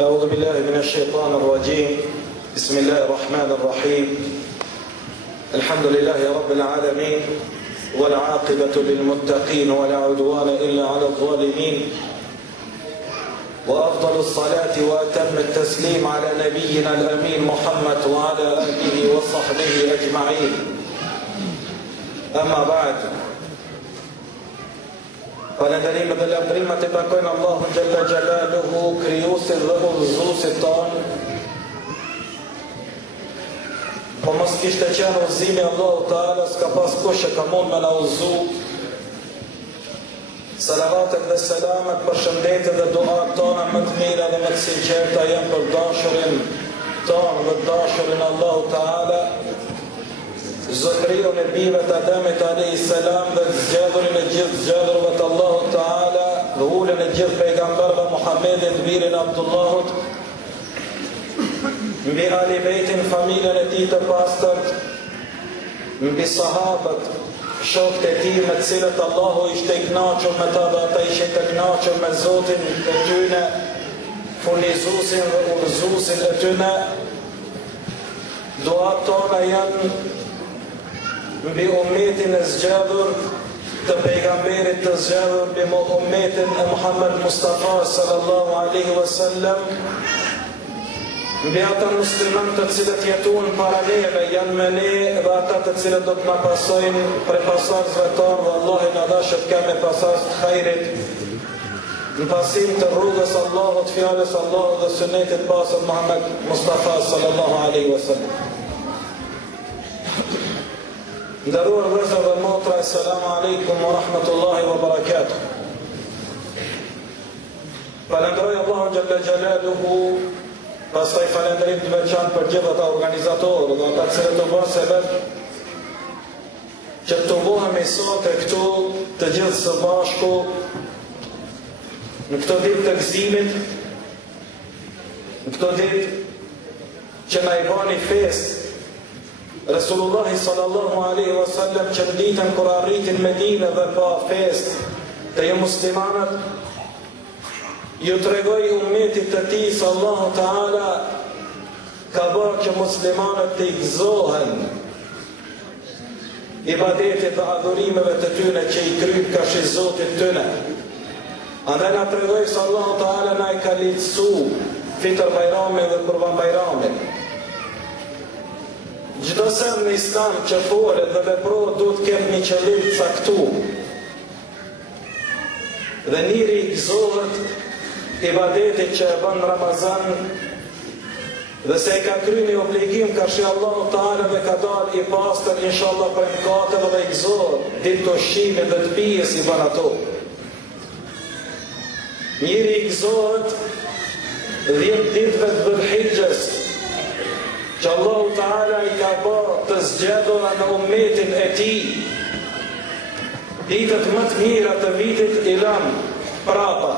أعوذ بالله من الشيطان الرجيم بسم الله الرحمن الرحيم الحمد لله رب العالمين والعاقبة للمتقين ولا عدوان إلا على الظالمين وأفضل الصلاة وأتم التسليم على نبينا الأمين محمد وعلى آله وصحبه أجمعين أما بعد falënderimet dhe lavdrimet I takojnë Allahun Gjalla Gjalaluhu, krijuesit dhe udhëzuesit tonë. Po mos kishte qenë udhëzimi Allahu Teala, s'ka pas kush që ka mund me na udhëzu. Salavatet dhe selamet për shëndetet dhe duat tona më të mira dhe më të sinqerta janë për dashurin tonë dhe dashurin Allahu Teala, zotëriun e bive të Ademit a.s. dhe zgjedhurin e gjithë zgjedhurve të Allahu Teala dhe ulën e gjithë pejgamberve Muhammedin të birin Abdullahut, mbi Ali Bejtin, familjen e tij të pastërt, mbi sahabët, shokët e tij me të cilët Allahu ishte I kënaqur me ta dhe ata ishin të kënaqur me Zotin e tyne, furnizuesin dhe udhëzuesin e tyne. Duat tona janë mbi ummetin e zgjedhur të pejgamberit të zgjedhur, mbi ummetin e Muhammed Mustafa sallallahu alaihi wasallam, mbi ata musliman të cilët jetuan para neve, janë me ne dhe ata të cilët do të na pasojnë prej pasardhësve tonë, dhe Allahi na dashur të kemi pasardhës të hajrit, në pasim të rrugës Allahut, fjalës Allahut dhe sunetit pasur Muhammed Mustafa sallallahu alaihi wasallam. Nderuar vëllezër dhe motra, assalamu alaikum wa rahmatullahi wa barakatuh. Falenderoj Allahun Gjalla Gjalaluhu, pastaj falënderim të veçantë për gjithë ata organizatorë dhe ata që të bën sebeb që të bëhemi sot e këtu të gjithë së bashku në këtë ditë të gëzimit, në këtë ditë që na I bani fest Resulullahi sallallahu alaihi wasallam, që në ditën kur arritin Medinë dhe pa fest të ju muslimanët, ju tregoi ummetit të tij se Allahu Teala ka bërë që muslimanët të I gëzohen ibadetit dhe adhurimeve të tyne që I kryjnë ka shi Zotit tyne. Andaj na tregoi se Allahu Teala na I ka lehtësu Fitr Bajramin dhe Kurban Bajramin. Çdo sen në Islam që folet dhe veprohet duhet të ketë një qëllim të caktuar. Dhe njëri I gëzohet ibadetit që e bën në Ramazan dhe se I ka kryer një obligim ka shi Allahu Teala dhe ka dalë I pastër inshallah për mëkateve dhe I gëzohet ditë të ushqimit dhe të pijes I bën ato. Njëri I gëzohet 10 ditëve të Dhul-Hijjes që Allahu Teala I ka bërë të zgjedhura në ummetin e tij. Ditët më të mira të vitit I lëm prapa.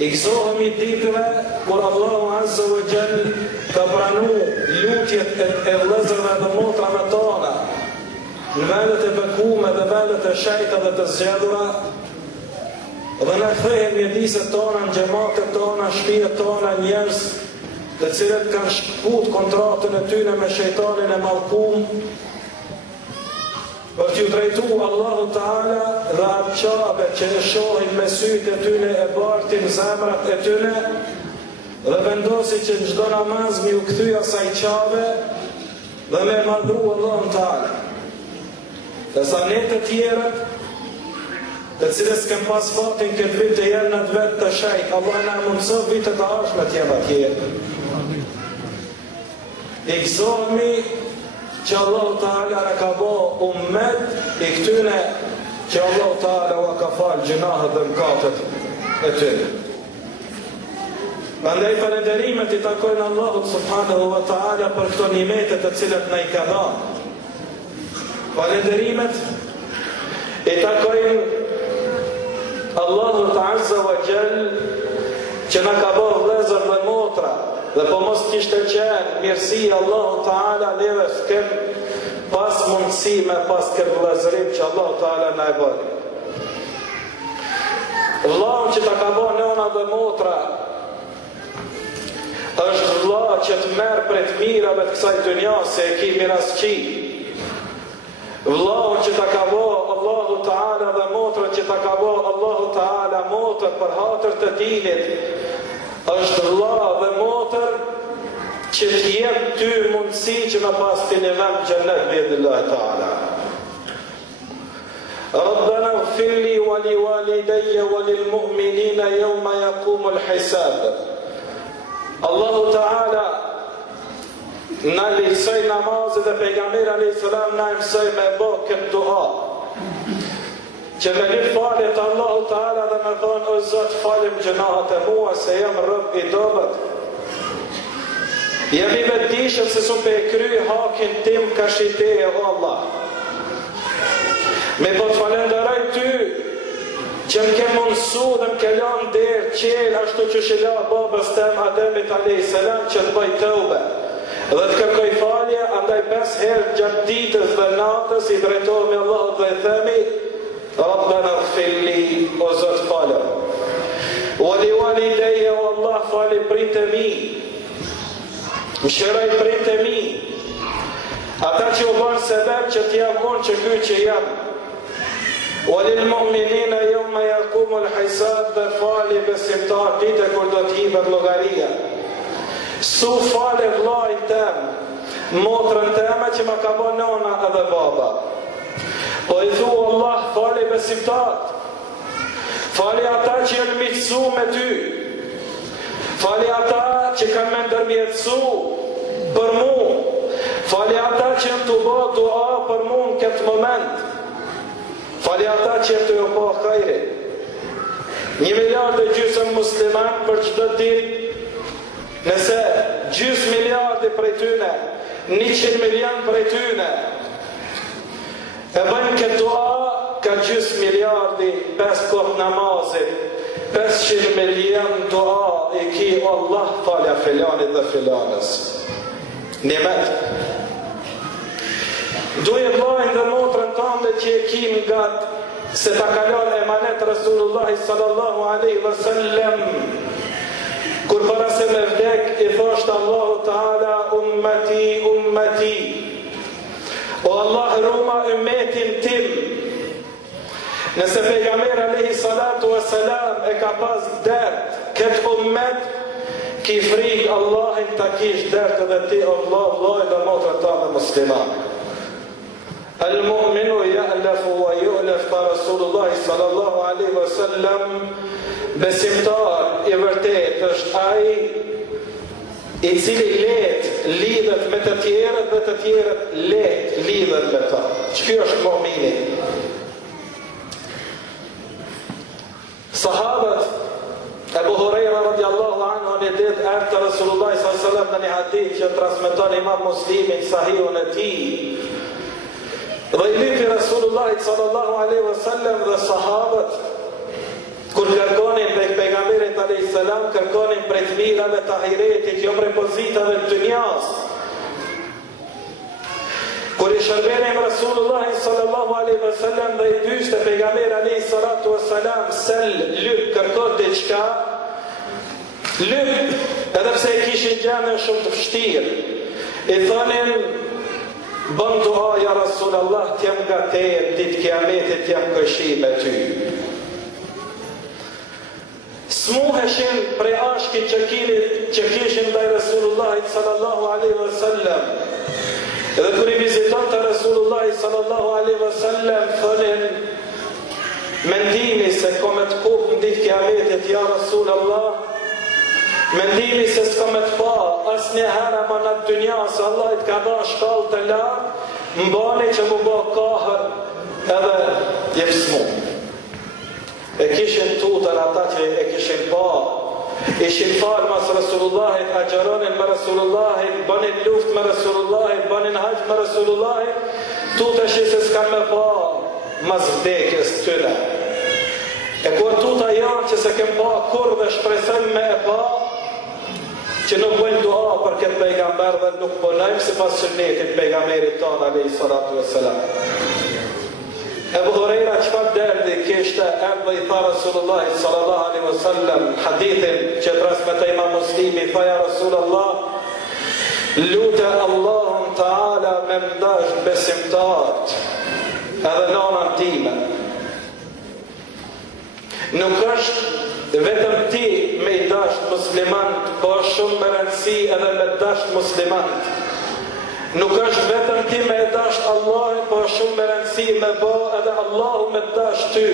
I gëzohemi ditëve kur Allahu Azza wa Jall ka pranu lutjet e vëllezërve dhe motrave tona në vendet e bekume dhe vendet e shejta dhe të zgjedhura, dhe na kthehen mjediset tona, në xhamatet tona, shtëpitë tona, njerëz të cilët kanë shkput kontratën e tyne me shejtanin e mallkum, për t'ju drejtu Allahu Teala dhe atë qabe që e shohin me sytë e tyne e bartin zemrat e tyne, dhe vendosi që në çdo namaz mi u kthy asaj qabe dhe me madhru Allahu Teala. Dhe sa ne të tjerët, të cilës kem pas fatin këtë vit të jenë në të vetë të shejt, Allah na mundësov vitet të ashme të jenë atje. I gëzohemi që Allahu Teala na ka bo ummet I këtyne që Allahu Teala ua ka falë gjinahet dhe mëkatet e tyre. Prandaj falënderimet I takojnë Allahut subhanahu wa taala për këto nimetet të cilat na I ka dhënë. Falënderimet I takojnë Allahut Azza wa Jall që na ka bërë vëllezër dhe motra, dhe po mos kishte qenë mirësi Allahu Teala neve s'kem pas mundësi me pas këtë vëllezërim që Allahu Teala na e bëri. Vëllau që ta ka bërë nëna dhe motra, që të merë për të mirave të kësaj dynja se e ki mirasqi. Vllau që ta ka bo Allahu Ta'ala dhe motrën që ta ka bo Allahu Ta'ala motër për hatër të dinit, është vllau dhe motër që t'jem ty mundësi që me pas të një vend gjennet bidhillahi Ta'ala. ربنا اغفر لي ولوالدي وللمؤمنين يوم يقوم الحساب. Allahu Ta'ala na lësoj namazet dhe pejgamberi alayhis salam na mësoi me bë këtë dua. Që me një falje të Allahu Ta'ala dhe me thonë o Zot falim gjunahet e mua se jam rob i dobët. Jam i vetëdijshëm se s'u pe kry hakin tim ka shiteje o Allah. Me po të falenderoj ty që më ke mundësu dhe më ke lanë derë qelë ashtu që shila babës tem Ademit a.s. që të bëj tëube dhe të kërkoj falje, andaj 5 herë gjatë ditës dhe natës i drejtohë me Allah dhe i themi Rabbana ighfirli, o Zot falem. Wali walideje, o Allah fali pritë e mi, më shëroj pritë e mi, ata që u banë sebeb që t'jam unë që ky që jam. وللمؤمنين يوم يقوم الحساب dhe fali besimtar ditë kur do t'hipet llogaria. Su fale vllai tem, motrën teme që më ka bë nona edhe baba. Po i thu Allah fali besimtar. Fali ata që janë miqësu me ty. Fali ata që kanë me ndërmjetësu për mu. Fali ata që janë të bë dua për mu në këtë moment. Fali ata që të jo po kajri. 1 miliard e gjysëm musliman për çdo ditë, nëse gjys miliardi prej tyne, 100 milion prej tyne, e bëjnë këtë dua, ka gjys miliardi 5 kohë namazit, 500 milion dua i ki Allah falja filanit dhe filanës. Nimet. Duje vllajën dhe motrën tënde që e kim gatë se ta kalon emanet Rasulullah sallallahu alaihi wasallam kur para se me vdek i thosht Allahu Ta'ala ummati ummati, o Allah ruma ummetin tim. Nëse pejgamberi alaihi salatu wassalam e ka pas dert këtë ummet, ki frikë Allahin ta kish dert edhe ti o vllajë dhe motrën tënde musliman. المؤمن يألف ويؤلف ka Rasulullah sallallahu alaihi wasallam. Besimtar i vërtet është ai i cili lidhet me të tjerët dhe të tjerët lidhen me ta. Ky është mu'mini. Sahabët Abu Huraira radiallahu anhu në ditë erdhi te Rasulullah sallallahu alaihi wasallam në një hadith që transmeton Imam Muslimi në sahihun e tij. Dhe i lypi Rasulullah sallallahu alaihi wasallam dhe sahabët kur kërkonin për pejgamberit alayhis salam, kërkonin për të mirave të ahiretit, jo për pozitave të dunjas. Kur i shërbenin Rasulullah sallallahu alaihi wasallam dhe i dyshte pejgamberi alayhis salatu wassalam sel lyp kërkon diçka, lyp edhe pse e kishin gjendën shumë të vështirë, i thonin bën dua ja Rasulullah t'jam nga te ditë kiametit t'jam këshi me ty. Smuheshin prej ashkin që kishin ndaj Rasulullah sallallahu alaihi wasallam. Edhe kur i viziton të Rasulullah sallallahu alaihi wasallam thonin mendimi se kome të kup në ditë kiametit ja Rasulullah, mendimi se s'ka me të pa as një herë ma në të dynja se Allah i të ka ba shkallë të lartë, mbani që mu ba kahër edhe jepsmu. E kishin tutën ata që e kishin pa, ishin falë mas Rasulullahit, agjeronin me Rasulullahit, banin luft me Rasulullahit, banin haqë me Rasulullahit, tutëshi se s'ka me pa mas vdekjes tyne. E kur tuta janë që se kem pa kur dhe shpresem me e pa, që nuk bëjnë dua për këtë pejgamber dhe nuk punojmë sipas sunnetit pejgamberit tonë alayhi salatu wassalam. Abu Huraira çfarë derdi kishte erdhi i tha Rasulullah sallallahu alaihi wasallam hadithin që transmetoi Imam Muslimi, tha ja Rasulullah Lutë Allahun Taala me ndash besimtarët, edhe nanën time. Nuk është vetëm ti me i dasht muslimant, po është shumë me rëndësi edhe me dasht muslimant. Nuk është vetëm ti me i dasht Allahin, po është shumë me rëndësi me bo edhe Allahu me dasht ty.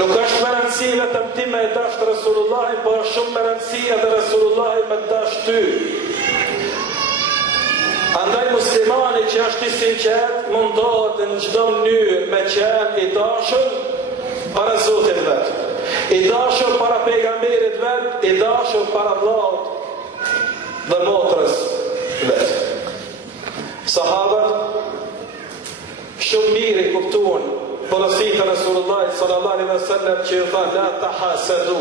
Nuk është me rëndësi vetëm ti me i dasht Resulullahin, po është shumë me rëndësi edhe Resulullahi me dasht ty. Andaj muslimani që është i sinqert mundohet në çdo mënyrë me qenë i dashur para Zotit vetë, i dashur para pejgamberit vetë, i dashur para vllaut dhe motrës vetë. Sahabët shumë mirë i kuptuan porositë e Resulullahit sallallahu alaihi wasallam që i tha la tahasadu.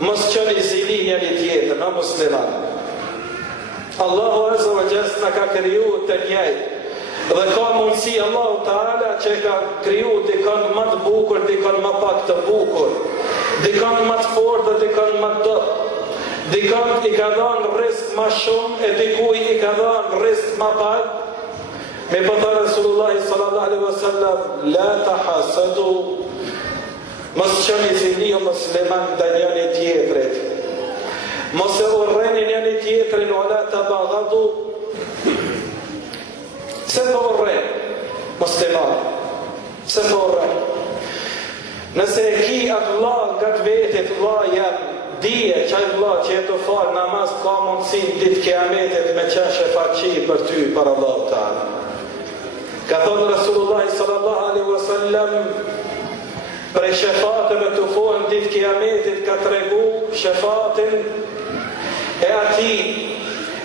Mos qeni zili njëri tjetër, na musliman. Allahu azza wa jalla na ka kriju të njëjtë. Dhe ka mundësi Allahu Taala që ka kriju dikon më të bukur, dikon më pak të bukur, dikon më të fortë dhe dikon më të dobët. Dikon i ka dhënë rrezik më shumë e dikuj i ka dhënë rrezik më pak. Me përta Resulullah sallallahu alaihi wasallam la tahasadu. Mos qeni zili o musliman ndaj njëri tjetrit. Mos e urreni njëri tjetrin wala tabaghadu. Se po urren musliman, se po urren. Nëse e ki atë vëlla nga të vetit, vëlla jam, dije që ai vëlla që e të falë namaz ka mundësi ditë kiametit me qenë shefatçi për ty për Allah Taala. Ka thonë Rasulullah sallallahu alaihi wasallam prej shefatëve të folën ditë kiametit ka tregu shefatin e atij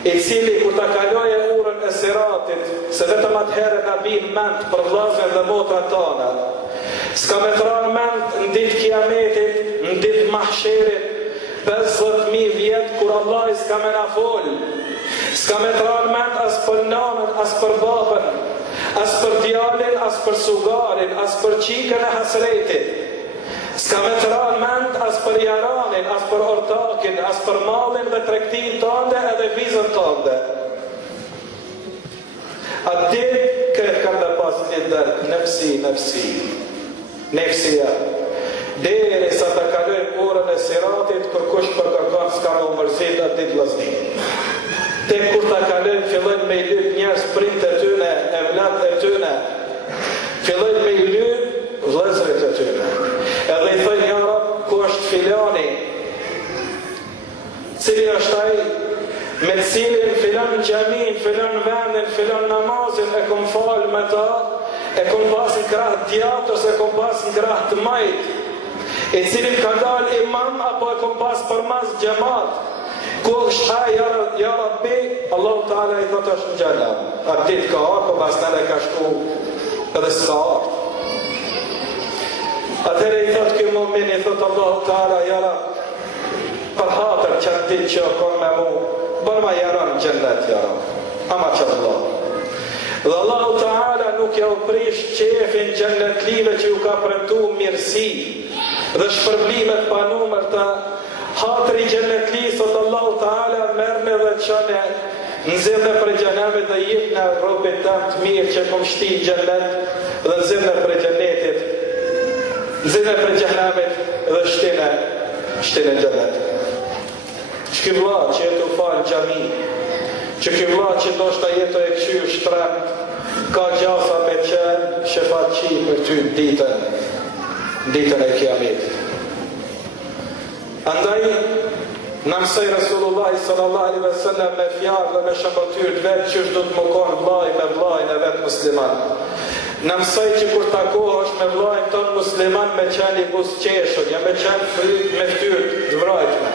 i cili kur ta kaloje urën e siratit, se vetëm atëherë na bin mend për vllazën dhe motrat tona. S'ka me thranë mend në ditë kiametit, në ditë mahsherit, 50.000 vjetë kur Allah i s'ka me na fol. S'ka me thranë mend as për nanën, as për babën, as për djalin, as për sugarin, as për qikën e hasretit. S'ka me të ranë mend as për jaranin, as për ortakin, as për mallin dhe tregtin tënde edhe vizën tënde. Atë ditë këtë kanë dhe pas një dërk, nefsi, nefsia. Deri sa të kalojnë orën e siratit, kur kush për kërkan s'ka më mërzit atë ditë vllazni. Tek kur të kalojnë fillojnë me i lyp njerëz print e tyne, evlat e tyne, fillojnë me i lyp vëllezërit e tyne. Edhe i thënë ja Rab, ku është filani, cili është ai me cilin filon xhamin, filon vendin, filon namazin, e kom falë me ta, e kom pas në krah djatës, e kom pas në krah të majt, i cilin ka dalë imam, apo e kom pas përmas xhamat. Ku është ai ja Rabbi, Allahu Taala i thotë është në xhenem. Atë ditë ka ardhur, po pas tani ka shku edhe s'ka ardhur. Atëre i thotë kjo mu'min, i thotë Allahu Taala ja Rab, për hatër që atë ditë që kon me mu, bërë ma jaron në gjennet ja Rab, ama që Allah. Dhe Allahu Taala nuk ja u prish qefin gjennetlive që ju ka premtu mirësi dhe shpërblimet pa numër të hatëri gjennetli, sot Allahu Taala merne dhe qane nëzirne për gjennemit dhe jip në robit tam të mirë që kom shti në gjennet dhe nëzirne për gjennetit, nëzirne për gjennemit dhe shtine gjennet. Që ky vlla që jetu falë gjami, që ky vlla që do shta jetu e këshyr shtremt, ka gjasa me qenë shefatçi për ty në ditën e kiametit. Andaj, në mësej Rasulullahi sallallahu alaihi wasallam me fjalë dhe me shëmbëtyr të vetë që është do të më konë vllai me vllajin e vetë musliman. Në mësej që kur takohesh me vllajin tonë musliman me qenë i busqeshur, ja me qenë fryt me ftyrë të vrajtme.